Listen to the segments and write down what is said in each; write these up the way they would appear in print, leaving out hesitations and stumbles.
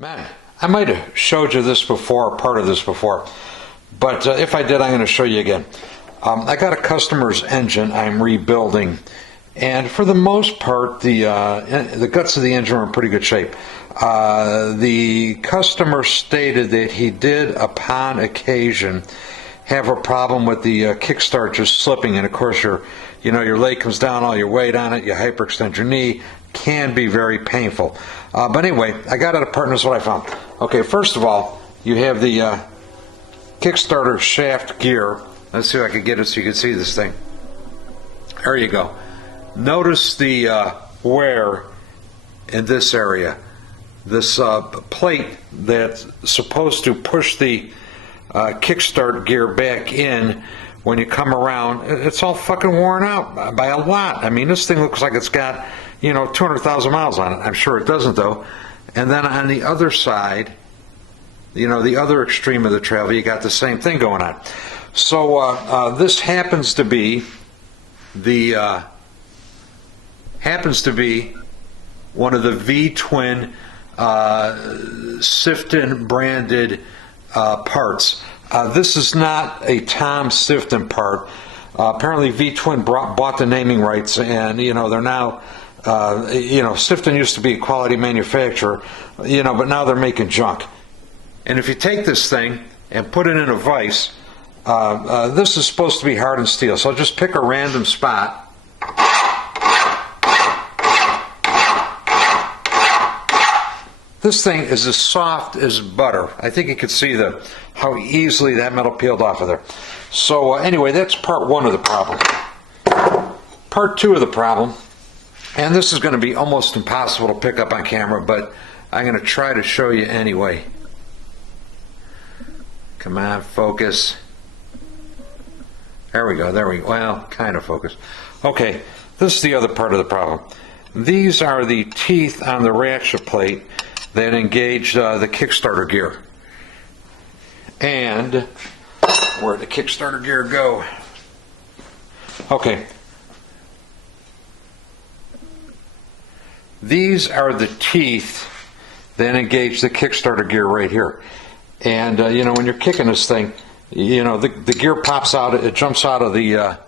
Man, I might have showed you this before, part of this before, but if I did, I'm going to show you again. I got a customer's engine I'm rebuilding, and for the most part, the guts of the engine are in pretty good shape. The customer stated that he did, upon occasion, have a problem with the kickstart just slipping, and of course your leg comes down, all your weight on it, you hyperextend your knee, can be very painful. But anyway, I got it apart, and this is what I found. Okay, first of all, you have the Kickstarter shaft gear. Let's see if I can get it so you can see this thing. There you go. Notice the wear in this area. This plate that's supposed to push the kickstart gear back in when you come around, it's all fucking worn out by a lot. I mean, this thing looks like it's got 200,000 miles on it. I'm sure it doesn't, though. And then on the other side, the other extreme of the travel, you got the same thing going on. So this happens to be one of the V-twin Sifton branded parts. This is not a Tom Sifton part. Apparently V-twin bought the naming rights, and they're now Sifton used to be a quality manufacturer, but now they're making junk. And if you take this thing and put it in a vise, this is supposed to be hardened steel. So I'll just pick a random spot. This thing is as soft as butter. I think you can see how easily that metal peeled off of there. So anyway, that's part one of the problem. Part two of the problem, and this is going to be almost impossible to pick up on camera, but I'm going to try to show you anyway. Come on, focus. There we go, well, kind of focus. Okay, this is the other part of the problem. These are the teeth on the ratchet plate that engage the Kickstarter gear. And where'd the Kickstarter gear go? Okay. These are the teeth that engage the Kickstarter gear right here. And when you're kicking this thing, the gear pops out. It jumps out of the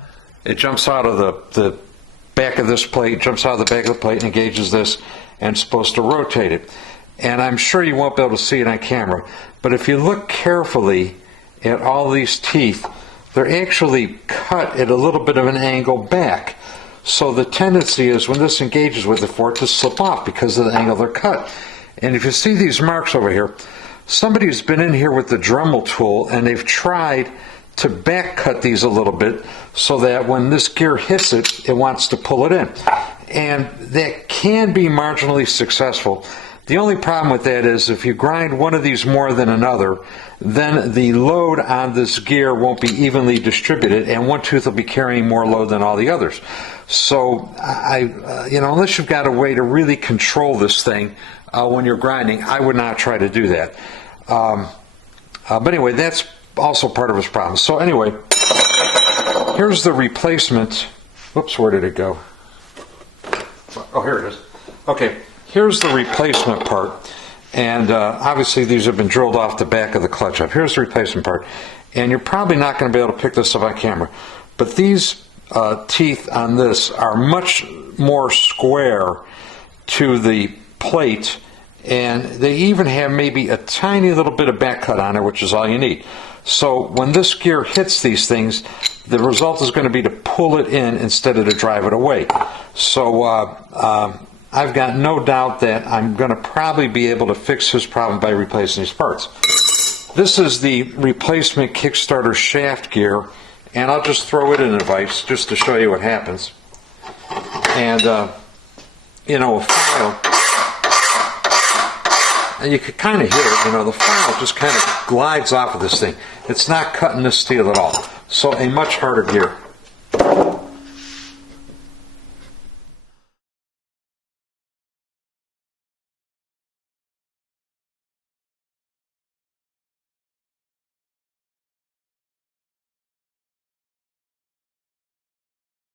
back of this plate, jumps out of the back of the plate, and engages this, and it's supposed to rotate it. And I'm sure you won't be able to see it on camera, but if you look carefully at all these teeth, they're actually cut at a little bit of an angle back. So the tendency is when this engages with it for it to slip off because of the angle they're cut. And if you see these marks over here, somebody's been in here with the Dremel tool and they've tried to back cut these a little bit so that when this gear hits it, it wants to pull it in. And that can be marginally successful. The only problem with that is if you grind one of these more than another, then the load on this gear won't be evenly distributed, and one tooth will be carrying more load than all the others. So, unless you've got a way to really control this thing when you're grinding, I would not try to do that. But anyway, that's also part of his problem. So anyway, here's the replacement. Whoops, where did it go? Oh, here it is. Okay. Here's the replacement part, and obviously these have been drilled off the back of the clutch up. Here's the replacement part, and you're probably not going to be able to pick this up on camera, but these teeth on this are much more square to the plate, and they even have maybe a tiny little bit of back cut on it, which is all you need. So when this gear hits these things, the result is going to be to pull it in instead of to drive it away. So I've got no doubt that I'm going to probably be able to fix his problem by replacing these parts. This is the replacement Kickstarter shaft gear, and I'll just throw it in a vise just to show you what happens. And, a file, and you can kind of hear it, the file just kind of glides off of this thing. It's not cutting this steel at all. So a much harder gear.